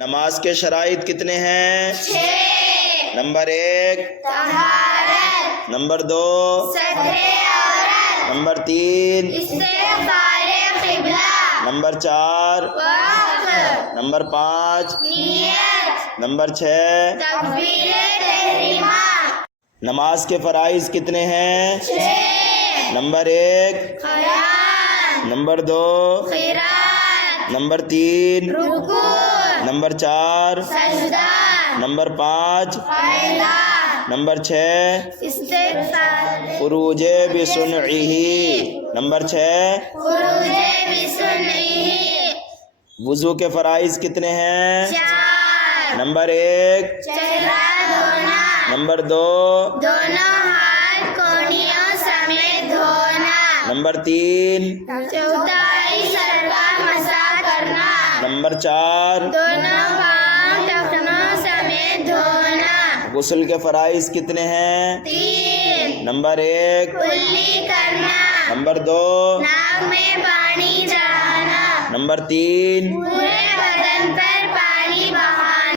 نماز کے شرائط کتنے ہیں؟ 6۔ نمبر 1 طہارت۔ نمبر 2 ستر عورت۔ نمبر 3 استقبال قبلہ۔ نمبر 4 وقت۔ نمبر 5 نیت۔ نمبر 6 تکبیر تحریمہ۔ نماز کے فرائض کتنے ہیں؟ 6۔ نمبر 1 قیام۔ نمبر 2 قرات۔ نمبر 3 رکوع۔ نمبر 4 سجدہ۔ نمبر 5 قاعدہ۔ نمبر 6 استغفار۔ خروج بسنعہ۔ نمبر 6 خروج بسنعہ۔ وضو کے فرائض کتنے ہیں؟ 4۔ نمبر 1 چہرہ دھونا۔ نمبر 2 دونوں ہاتھ کونیوں سمیت دھونا۔ نمبر 3 چوتھائی سر کا مسح کرنا۔ نمبر 4 دونوں پاؤں ٹخنوں سمیت دھونا۔ غسل کے فرائض کتنے ہیں؟ 3۔ نمبر 1 کلی کرنا۔ نمبر 2 ناک میں پانی چڑھانا۔ نمبر 3 پورے بدن